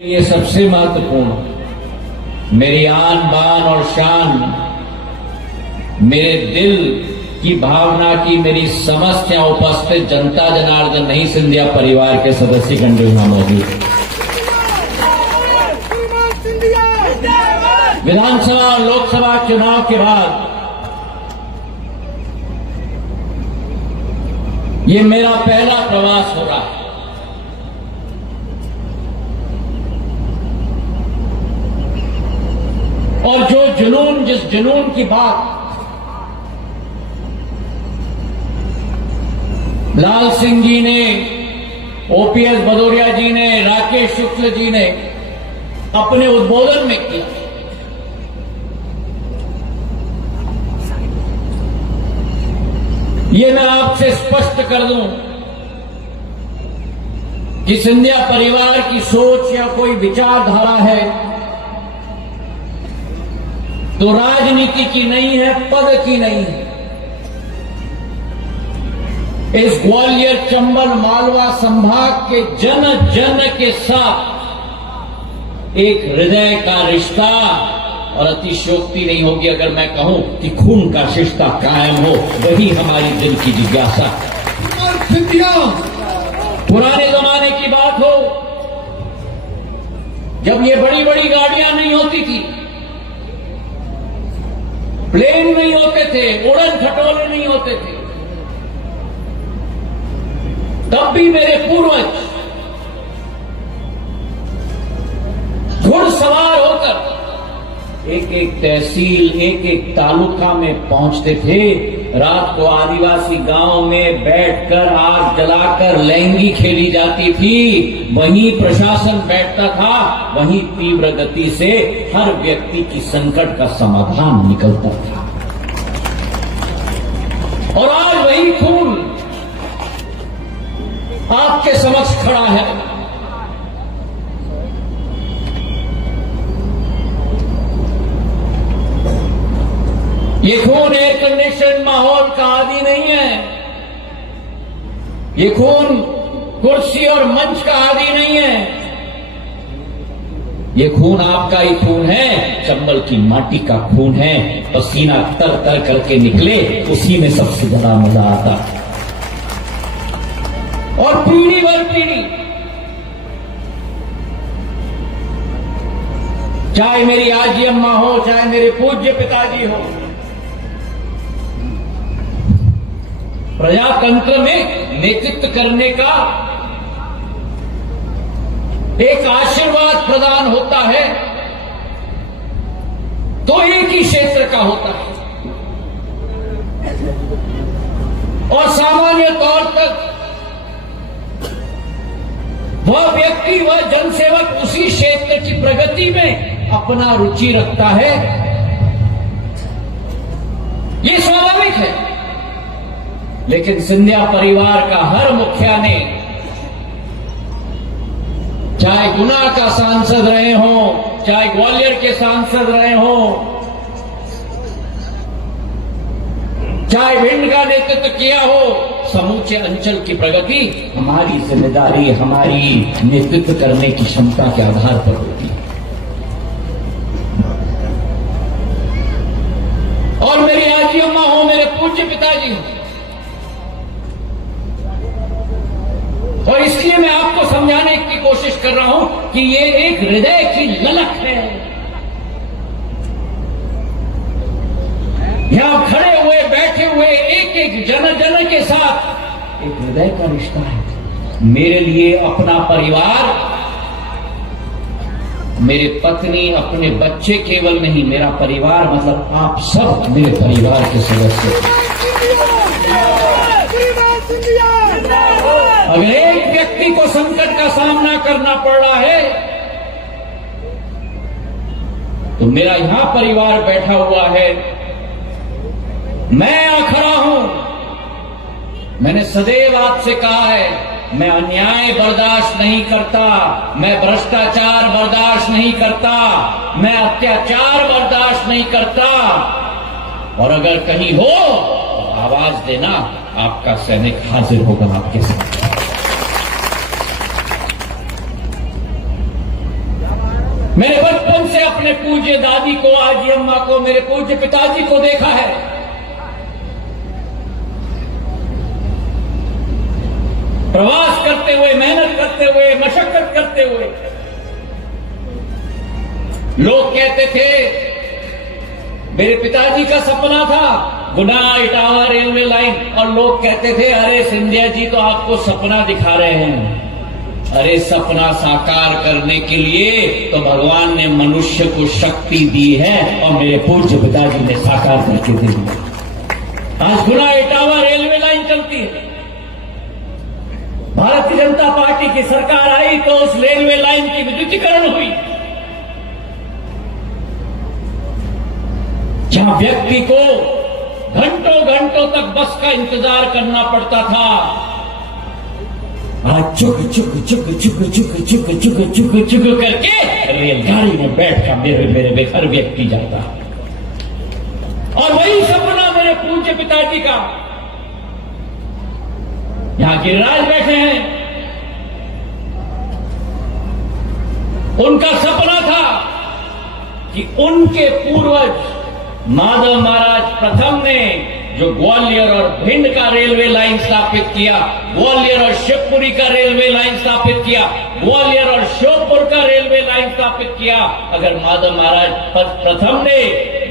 ये सबसे महत्वपूर्ण, मेरी आन बान और शान, मेरे दिल की भावना की मेरी समस्त यहाँ उपस्थित जनता जनार्दन नहीं सिंधिया परिवार के सदस्य गण यहाँ मौजूद। विधानसभा और लोकसभा चुनाव के बाद ये मेरा पहला प्रवास हो रहा है। और जो जुनून, जिस जुनून की बात लाल सिंह जी ने, ओपीएस भदौरिया जी ने, राकेश शुक्ल जी ने अपने उद्बोधन में किया, ये मैं आपसे स्पष्ट कर दूं कि सिंधिया परिवार की सोच या कोई विचारधारा है तो राजनीति की नहीं है, पद की नहीं है। इस ग्वालियर, चंबल, मालवा संभाग के जन जन के साथ एक हृदय का रिश्ता, और अतिशयोक्ति नहीं होगी अगर मैं कहूं कि खून का रिश्ता कायम हो, वही हमारी दिल की जिज्ञासा। पुराने जमाने की बात हो, जब ये बड़ी बड़ी गाड़ियां नहीं होती थी, प्लेन नहीं होते थे, उड़न खटोले नहीं होते थे, तब भी मेरे पूर्वज घुड़सवार होकर एक एक तहसील, एक एक तालुका में पहुंचते थे। रात को आदिवासी गांव में बैठकर आग जलाकर लैंगी खेली जाती थी, वहीं प्रशासन बैठता था, वहीं तीव्र गति से हर व्यक्ति की संकट का समाधान निकलता था। और आज वही खून आपके समक्ष खड़ा है। ये खून एयर कंडीशन माहौल का आदि नहीं है, ये खून कुर्सी और मंच का आदि नहीं है, ये खून आपका ही खून है, चंबल की माटी का खून है। पसीना तर तर करके निकले, उसी में सबसे बड़ा मजा आता है। और पीढ़ी दर पीढ़ी, चाहे मेरी आजी अम्मा हो, चाहे मेरे पूज्य पिताजी हो, प्रजातंत्र में नेतृत्व करने का एक आशीर्वाद प्रदान होता है तो एक ही क्षेत्र का होता है, और सामान्य तौर तक वह व्यक्ति, वह जनसेवक उसी क्षेत्र की प्रगति में अपना रुचि रखता है। ये स्वाभाविक है। लेकिन सिंधिया परिवार का हर मुखिया ने, चाहे गुना का सांसद रहे हों, चाहे ग्वालियर के सांसद रहे हों, चाहे भिंड का नेतृत्व किया हो, समूचे अंचल की प्रगति हमारी जिम्मेदारी, हमारी नेतृत्व करने की क्षमता के आधार पर होती है। और मेरी आजी अम्मा हो, मेरे पूज्य पिताजी हो, और इसलिए मैं आपको समझाने की कोशिश कर रहा हूं कि ये एक हृदय की ललक है। यहां खड़े हुए, बैठे हुए एक एक जन जन के साथ एक हृदय का रिश्ता है। मेरे लिए अपना परिवार, मेरे पत्नी, अपने बच्चे केवल नहीं, मेरा परिवार मतलब आप सब मेरे परिवार के सदस्य। अगर एक व्यक्ति को संकट का सामना करना पड़ रहा है तो मेरा यहां परिवार बैठा हुआ है, मैं खड़ा हूं। मैंने सदैव आपसे कहा है, मैं अन्याय बर्दाश्त नहीं करता, मैं भ्रष्टाचार बर्दाश्त नहीं करता, मैं अत्याचार बर्दाश्त नहीं करता, और अगर कहीं हो तो आवाज देना, आपका सैनिक हाजिर होगा आपके साथ। मैंने बचपन से अपने पूज्य दादी को, आजी अम्मा को, मेरे पूज्य पिताजी को देखा है। प्रवास करते हुए, मेहनत करते हुए, मशक्कत करते हुए। लोग कहते थे, मेरे पिताजी का सपना था गुना इटावा रेलवे लाइन, और लोग कहते थे अरे सिंधिया जी तो आपको सपना दिखा रहे हैं। अरे सपना साकार करने के लिए तो भगवान ने मनुष्य को शक्ति दी है, और मेरे पूज्य पिताजी ने साकार करके दे दिया। आज गुना इटावा रेलवे लाइन चलती है। भारतीय जनता पार्टी की सरकार आई तो उस रेलवे लाइन की विद्युतीकरण हुई, जहां व्यक्ति को घंटों घंटों तक बस का इंतजार करना पड़ता था, आज चुक चुक चुक चुक चुक चुक चुक चुक चुक करके रेलगाड़ी में बैठ कर मेरे बेघर व्यक्ति जाता। और वही सपना मेरे पूज्य पिताजी का, यहां गिरिराज बैठे हैं, उनका सपना था कि उनके पूर्वज माधव महाराज प्रथम ने जो ग्वालियर और भिंड का रेलवे लाइन स्थापित किया, ग्वालियर और शिवपुरी का रेलवे लाइन स्थापित किया, ग्वालियर और श्योपुर का रेलवे लाइन स्थापित किया, अगर माधव महाराज प्रथम ने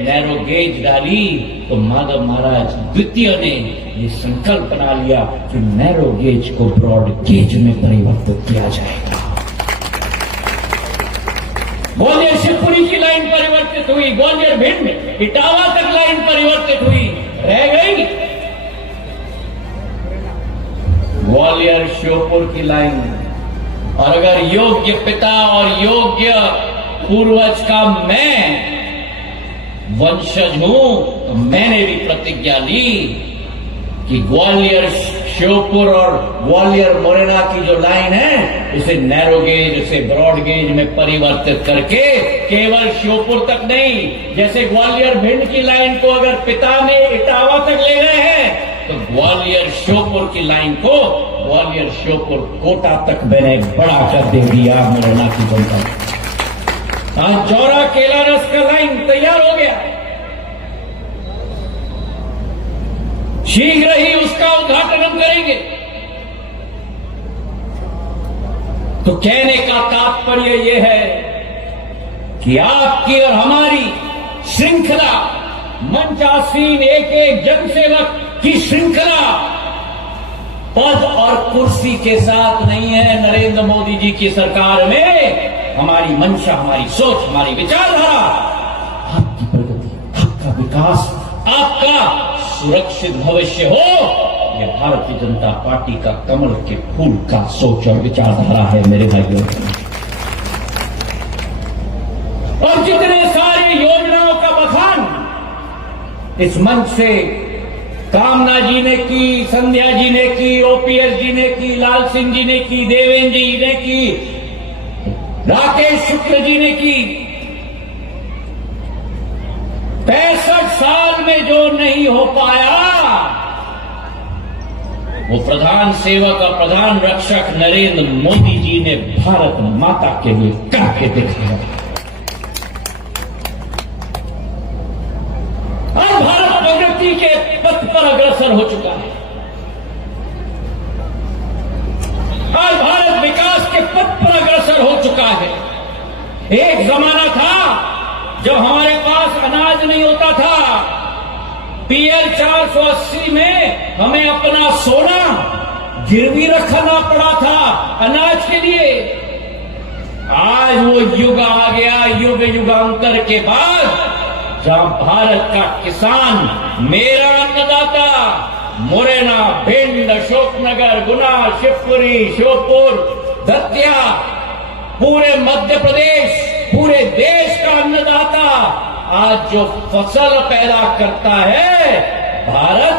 नैरो गेज डाली तो माधव महाराज द्वितीय ने ये संकल्प बना लिया कि नैरो गेज को ब्रॉड गेज में परिवर्तित किया जाएगा। ग्वालियर शिवपुरी की लाइन परिवर्तित हुई, ग्वालियर भिंड इटावा तक लाइन परिवर्तित हुई, रह गई ग्वालियर श्योपुर की लाइन। और अगर योग्य पिता और योग्य पूर्वज का मैं वंशज हूं तो मैंने भी प्रतिज्ञा ली कि ग्वालियर श्योपुर और ग्वालियर मोरेना की जो लाइन है उसे नैरो गेज, उसे ब्रॉड गेज में परिवर्तित करके केवल श्योपुर तक नहीं, जैसे ग्वालियर भिंड की लाइन को अगर पिता ने इटावा तक ले गए हैं तो ग्वालियर श्योपुर की लाइन को ग्वालियर श्योपुर कोटा तक मैंने बड़ा कर दे दिया मोरेना की जनता। आज जौरा केलारस का लाइन तैयार हो गया, शीघ्र ही उसका उद्घाटन हम करेंगे। तो कहने का तात्पर्य यह है कि आपकी और हमारी श्रृंखला, मंचासीन एक एक जनसेवक की श्रृंखला पद और कुर्सी के साथ नहीं है। नरेंद्र मोदी जी की सरकार में हमारी मंशा, हमारी सोच, हमारी विचारधारा आपकी प्रगति, आपका विकास, आपका सुरक्षित भविष्य हो, यह भारतीय जनता पार्टी का कमल के फूल का सोच और विचारधारा है मेरे भाइयों। और जितने सारे योजनाओं का बखान इस मंच से कामना जी ने की, संध्या जी ने की, ओपीएस जी ने की, लाल सिंह जी ने की, देवेंद्र जी ने की, राकेश शुक्ल जी ने की, 65 साल में जो नहीं हो पाया वो प्रधान सेवक और प्रधान रक्षक नरेंद्र मोदी जी ने भारत माता के लिए करके दिखाया। और भारत प्रगति के पथ पर अग्रसर हो चुका है। आज भारत विकास के पथ पर अग्रसर हो चुका है। एक जमाना था जब हमारे पास अनाज नहीं होता था, पीएल 480 में हमें अपना सोना गिरवी रखना पड़ा था अनाज के लिए। आज वो युग आ गया, युग युगांतर के बाद, जहां भारत का किसान, मेरा अन्नदाता, मुरैना, भिंड, अशोकनगर, गुना, शिवपुरी, श्योपुर, दतिया, पूरे मध्य प्रदेश, पूरे देश का अन्नदाता आज जो फसल पैदा करता है, भारत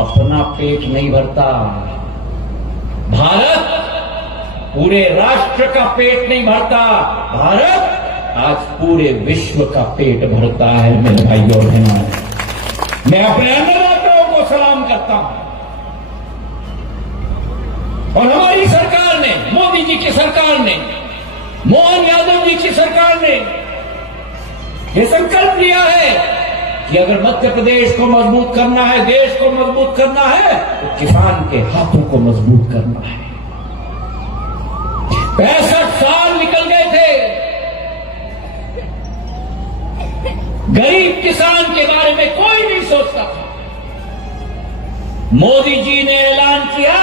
अपना पेट नहीं भरता, भारत पूरे राष्ट्र का पेट नहीं भरता, भारत आज पूरे विश्व का पेट भरता है मेरे भाइयों और बहनों। मैं अपने अन्नदाताओं को सलाम करता हूं और हमारी सरकार ने मोदी जी की सरकार ने, मोहन यादव जी की सरकार ने यह संकल्प लिया है कि अगर मध्य प्रदेश को मजबूत करना है, देश को मजबूत करना है, तो किसान के हाथों को मजबूत करना है। 65 साल निकल गए थे, गरीब किसान के बारे में कोई नहीं सोचता था। मोदी जी ने ऐलान किया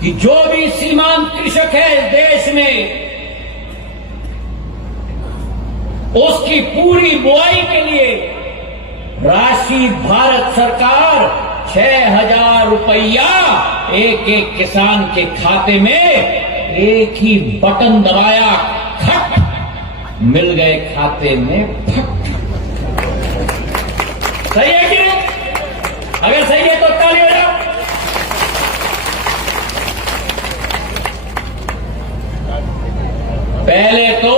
कि जो भी सीमांत कृषक है इस देश में, उसकी पूरी बुआई के लिए राशि भारत सरकार 6,000 रुपया एक एक किसान के खाते में, एक ही बटन दबाया, खट मिल गए खाते में, फट। सही है कि नहीं? अगर सही है तो ताली बजाओ। पहले तो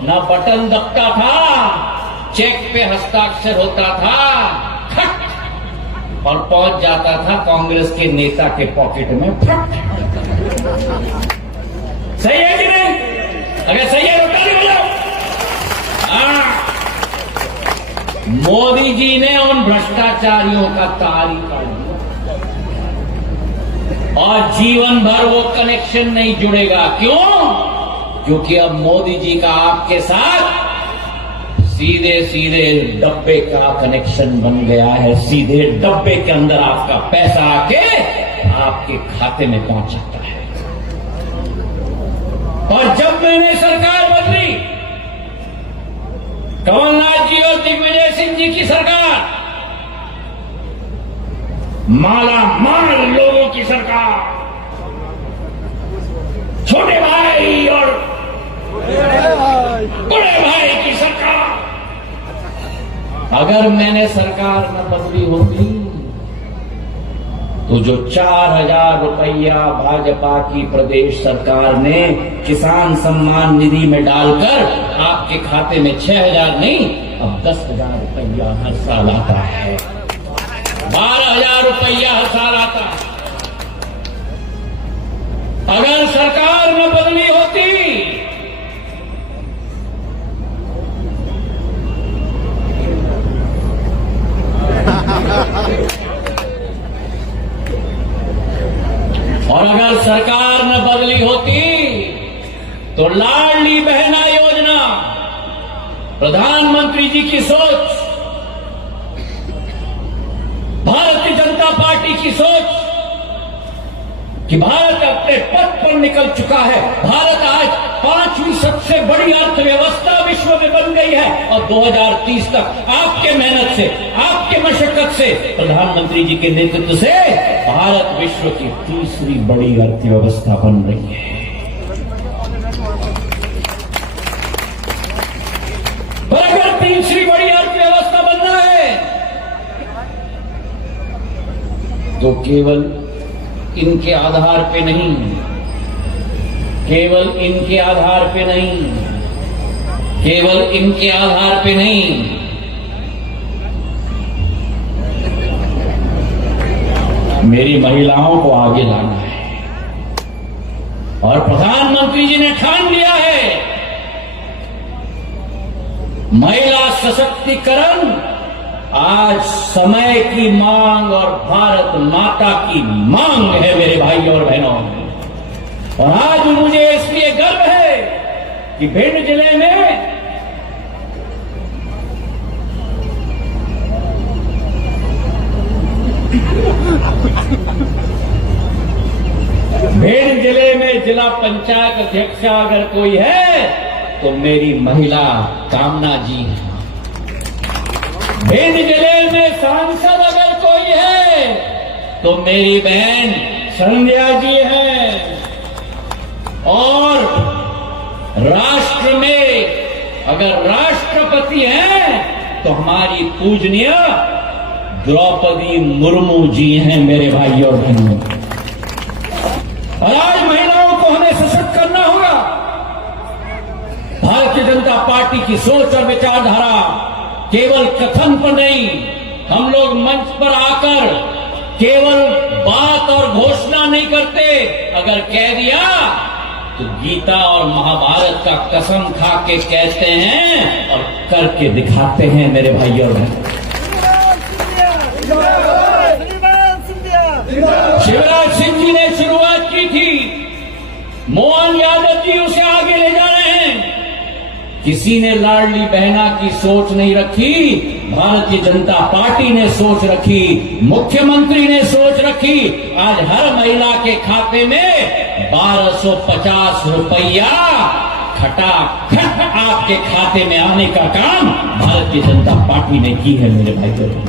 न बटन दबता था, चेक पे हस्ताक्षर होता था, खट, और पहुंच जाता था कांग्रेस के नेता के पॉकेट में, फट। सही है कि नहीं? अगर सही है तो ताली बजाओ। मोदी जी ने उन भ्रष्टाचारियों का तारी काट दिया और जीवन भर वो कनेक्शन नहीं जुड़ेगा। क्यों? क्योंकि अब मोदी जी का आपके साथ सीधे सीधे डब्बे का कनेक्शन बन गया है। सीधे डब्बे के अंदर आपका पैसा आके आपके खाते में पहुंच सकता है। और जब मैंने सरकार बदली, कमलनाथ जी और दिग्विजय सिंह जी की सरकार, माला माल लोगों की सरकार, छोटे भाई और बड़े भाई की सरकार, अगर मैंने सरकार न बदली होती तो जो 4,000 रुपया भाजपा की प्रदेश सरकार ने किसान सम्मान निधि में डालकर आपके खाते में 6,000 नहीं, अब 10,000 रुपया हर साल आता है, 12,000 रुपया हर साल आता है। अगर सरकार न बदली होती और अगर सरकार न बदली होती तो लाडली बहना योजना, प्रधानमंत्री जी की सोच, भारतीय जनता पार्टी की सोच कि भारत अपने पथ पर निकल चुका है, भारत आज 5वीं सबसे बड़ी अर्थव्यवस्था विश्व में बन गई है और 2030 तक आपके मेहनत से, आपके मशक्कत से, प्रधानमंत्री जी के नेतृत्व से भारत विश्व की तीसरी बड़ी अर्थव्यवस्था बन रही है। पर अगर तीसरी बड़ी अर्थव्यवस्था बनना है तो केवल इनके आधार पे नहीं, केवल इनके आधार पे नहीं, केवल इनके आधार पे नहीं, मेरी महिलाओं को आगे लाना है। और प्रधानमंत्री जी ने ठान लिया है, महिला सशक्तिकरण आज समय की मांग और भारत माता की मांग है मेरे भाई और बहनों। और आज मुझे इसलिए गर्व है कि भिंड जिले में भिंड जिले में जिला पंचायत अध्यक्ष अगर कोई है तो मेरी महिला कामना जी है। भिंड जिले में सांसद अगर कोई है तो मेरी बहन संध्या जी है। और राष्ट्र में अगर राष्ट्रपति हैं तो हमारी पूजनीय द्रौपदी मुर्मू जी हैं मेरे भाई और बहनों। और आज महिलाओं को हमें सशक्त करना होगा। भारतीय जनता पार्टी की सोच और विचारधारा केवल कथन पर नहीं, हम लोग मंच पर आकर केवल बात और घोषणा नहीं करते, अगर कह दिया तो गीता और महाभारत का कसम खा के कहते हैं और करके दिखाते हैं मेरे भाई और बहन। शिवराज सिंह जी ने शुरुआत की थी, मोहन यादव जी उसे आगे ले जा रहे हैं। किसी ने लाडली बहना की सोच नहीं रखी, भारतीय जनता पार्टी ने सोच रखी, मुख्यमंत्री ने सोच रखी। आज हर महिला के खाते में 1250 रुपया खटाखट आपके खाते में आने का काम भारतीय जनता पार्टी ने की है मेरे भाई बहनों।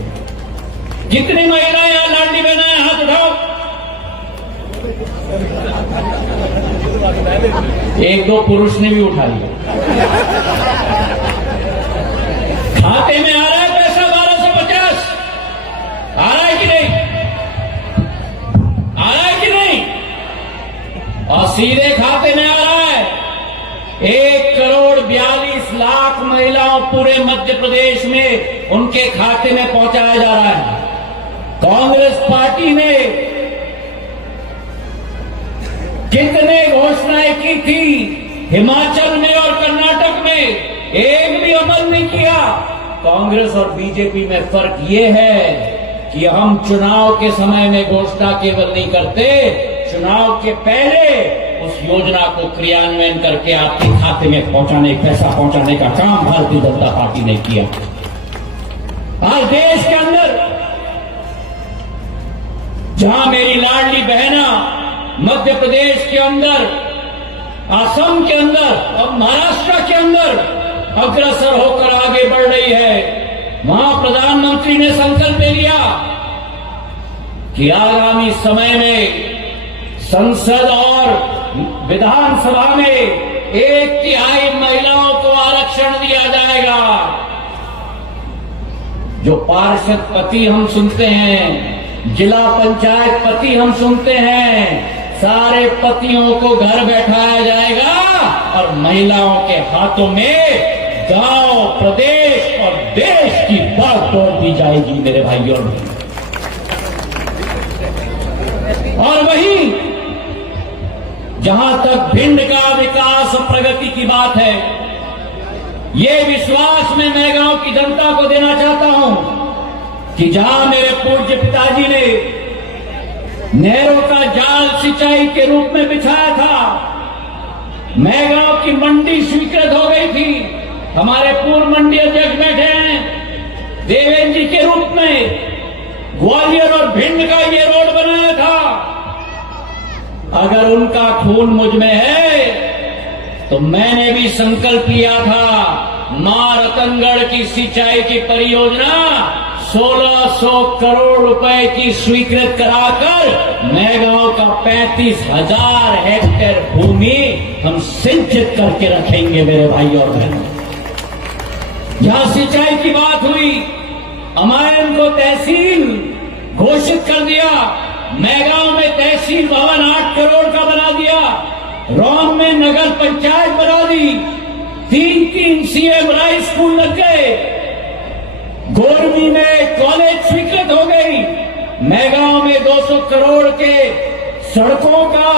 जितनी महिलाएं यहां लाडली बहना है, हाथ उठाओ। एक दो पुरुष ने भी उठा लिया। खाते में आ रहा है पैसा 1250, आ रहा है कि नहीं? आ रहा है कि नहीं? और सीधे खाते में आ रहा है। 1,42,00,000 महिलाओं पूरे मध्य प्रदेश में उनके खाते में पहुंचाया जा रहा है। कांग्रेस पार्टी ने कितने घोषणाएं की थी, हिमाचल में और कर्नाटक में एक भी अमल नहीं किया। कांग्रेस और बीजेपी में फर्क ये है कि हम चुनाव के समय में घोषणा केवल नहीं करते, चुनाव के पहले उस योजना को क्रियान्वयन करके आपके खाते में पहुंचाने, पैसा पहुंचाने का काम भारतीय जनता पार्टी ने किया। आज देश के अंदर जहां मेरी लाडली बहना मध्य प्रदेश के अंदर, असम के अंदर और महाराष्ट्र के अंदर अग्रसर होकर आगे बढ़ रही है, वहां प्रधानमंत्री ने संकल्प ले लिया कि आगामी समय में संसद और विधानसभा में 1/3 महिलाओं को आरक्षण दिया जाएगा। जो पार्षद पति हम सुनते हैं, जिला पंचायत पति हम सुनते हैं, सारे पतियों को घर बैठाया जाएगा और महिलाओं के हाथों में गांव, प्रदेश और देश की बात तोड़ दी जाएगी मेरे भाइयों। और वहीं जहां तक भिंड का विकास और प्रगति की बात है, ये विश्वास मैं गांव की जनता को देना चाहता हूं कि जहां मेरे पूज्य पिताजी ने नहरों का जाल सिंचाई के रूप में बिछाया था, मैगांव की मंडी स्वीकृत हो गई थी। हमारे पूर्व मंडी अध्यक्ष बैठे हैं देवेंद्र जी के रूप में, ग्वालियर और भिंड का ये रोड बनाया था। अगर उनका खून मुझ में है तो मैंने भी संकल्प लिया था, मां रतनगढ़ की सिंचाई की परियोजना 1600 करोड़ रुपए की स्वीकृत कराकर मैगांव का 35,000 हेक्टेयर भूमि हम सिंचित करके रखेंगे मेरे भाई और बहनों। जहां सिंचाई की बात हुई, अमायन को तहसील घोषित कर दिया, मैगांव में तहसील भवन 8 करोड़ का बना दिया, रौन में नगर पंचायत बना दी, 3 सीएम राय स्कूल लग गए, गोरवी में कॉलेज स्वीकृत हो गई, मैगांव में 200 करोड़ के सड़कों का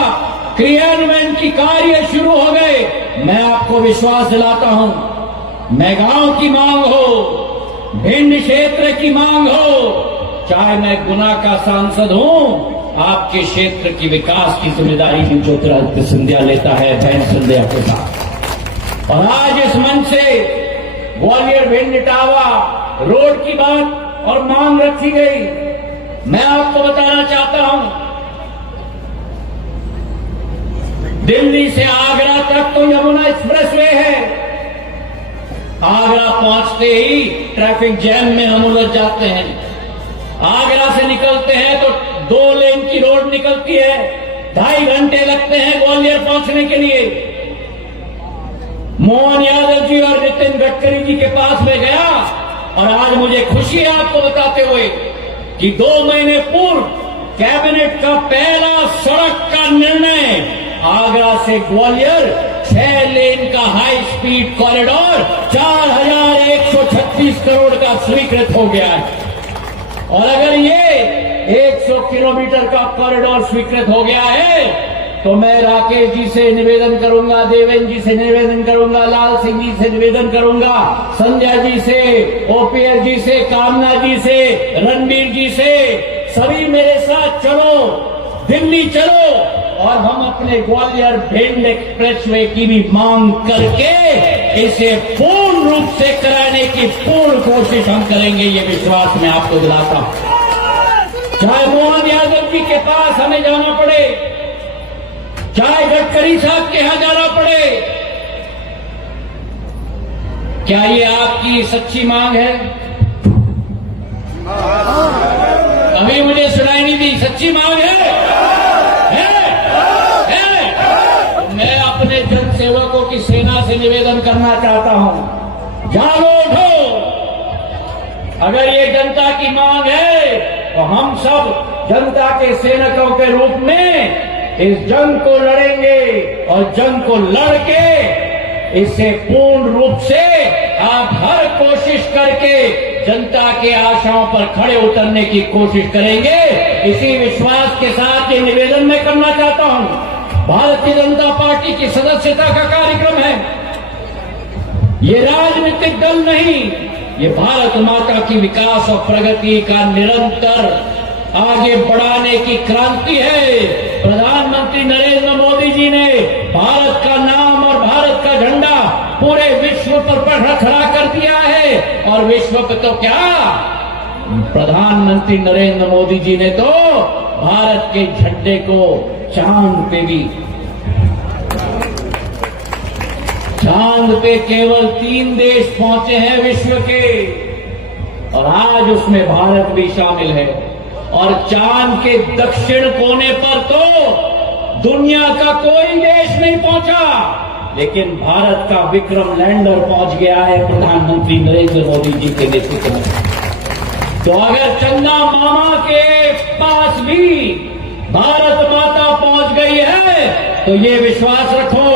क्रियान्वयन की कार्य शुरू हो गए। मैं आपको विश्वास दिलाता हूं, मैगांव की मांग हो, भिंड क्षेत्र की मांग हो, चाहे मैं गुना का सांसद हूं, आपके क्षेत्र की विकास की जिम्मेदारी भी ज्योतिरादित्य सिंधिया लेता है बहन सिंधिया के साथ। और आज इस मंच से ग्वालियर भिंड इटावा रोड की बात और मांग रखी गई। मैं आपको बताना चाहता हूं, दिल्ली से आगरा तक तो यमुना एक्सप्रेसवे है, आगरा पहुंचते ही ट्रैफिक जैम में हम उलझ जाते हैं। आगरा से निकलते हैं तो 2 लेन की रोड निकलती है, 2.5 घंटे लगते हैं ग्वालियर पहुंचने के लिए। मोहन यादव जी और नितिन गडकरी जी के पास में गया और आज मुझे खुशी है आपको बताते हुए कि 2 महीने पूर्व कैबिनेट का पहला सड़क का निर्णय आगरा से ग्वालियर 6 लेन का हाई स्पीड कॉरिडोर 4136 करोड़ का स्वीकृत हो गया है। और अगर ये 100 किलोमीटर का कॉरिडोर स्वीकृत हो गया है, तो मैं राकेश जी से निवेदन करूंगा, देवेंद्र जी से निवेदन करूंगा, लाल सिंह जी से निवेदन करूंगा, संजय जी से, ओपीएस जी से, कामना जी से, रणबीर जी से, सभी मेरे साथ चलो, दिल्ली चलो और हम अपने ग्वालियर भिंड एक्सप्रेसवे की भी मांग करके इसे पूर्ण रूप से कराने की पूर्ण कोशिश हम करेंगे, ये विश्वास मैं आपको दिलाता हूं। चाहे मोहन यादव जी के पास हमें जाना पड़े, चाहे गडकरी साहब के यहां जाना पड़े, क्या ये आपकी सच्ची मांग है? अभी मुझे सुनाई नहीं दी, सच्ची मांग है? मैं अपने जनसेवकों की सेना से निवेदन करना चाहता हूं, जागो उठो। अगर ये जनता की मांग है तो हम सब जनता के सैनिकों के रूप में इस जंग को लड़ेंगे और जंग को लड़के इसे पूर्ण रूप से आप हर कोशिश करके जनता के आशाओं पर खड़े उतरने की कोशिश करेंगे। इसी विश्वास के साथ ये निवेदन मैं करना चाहता हूं। भारतीय जनता पार्टी की सदस्यता का कार्यक्रम है, ये राजनीतिक दल नहीं, ये भारत माता की विकास और प्रगति का निरंतर आगे बढ़ाने की क्रांति है। प्रधानमंत्री नरेंद्र मोदी जी ने भारत का नाम और भारत का झंडा पूरे विश्व पर खड़ा कर दिया है, और विश्व पे तो क्या, प्रधानमंत्री नरेंद्र मोदी जी ने तो भारत के झंडे को चांद पे केवल 3 देश पहुंचे हैं विश्व के, और आज उसमें भारत भी शामिल है। और चांद के दक्षिण कोने पर तो दुनिया का कोई देश नहीं पहुंचा, लेकिन भारत का विक्रम लैंडर पहुंच गया है प्रधानमंत्री नरेंद्र मोदी जी के नेतृत्व में। तो अगर चंदा मामा के पास भी भारत माता पहुंच गई है, तो ये विश्वास रखो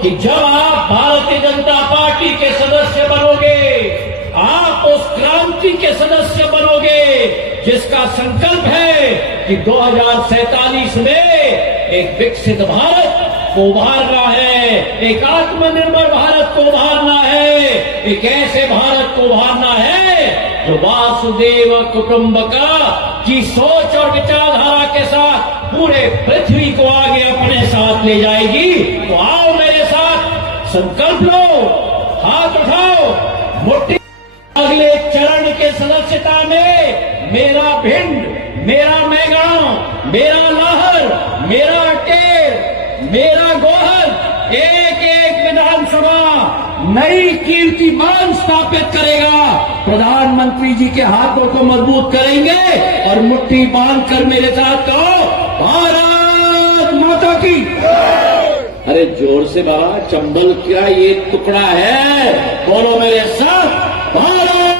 कि जब आप भारतीय जनता पार्टी के सदस्य बनोगे, आप उस क्रांति के सदस्य बनोगे जिसका संकल्प है कि 2047 में एक विकसित भारत को उभारना है, एक आत्मनिर्भर भारत को उभारना है, एक ऐसे भारत को उभारना है जो वासुदेव कुटुंबका की सोच और विचारधारा के साथ पूरे पृथ्वी को आगे अपने साथ ले जाएगी। तो आओ मेरे साथ, संकल्प लो, हाथ उठाओ, मुट्ठी। अगले चरण के सदस्यता में मेरा भिंड, मेरा मैगांव, मेरा लाहर, मेरा अटेर, मेरा गोहर एक एक विधानसभा नई कीर्तिमान स्थापित करेगा। प्रधानमंत्री जी के हाथों को मजबूत करेंगे और मुट्ठी बांधकर मेरे साथ कहो, भारत माता की। अरे जोर से बाबा, चंबल क्या ये टुकड़ा है, बोलो मेरे साथ, भारत।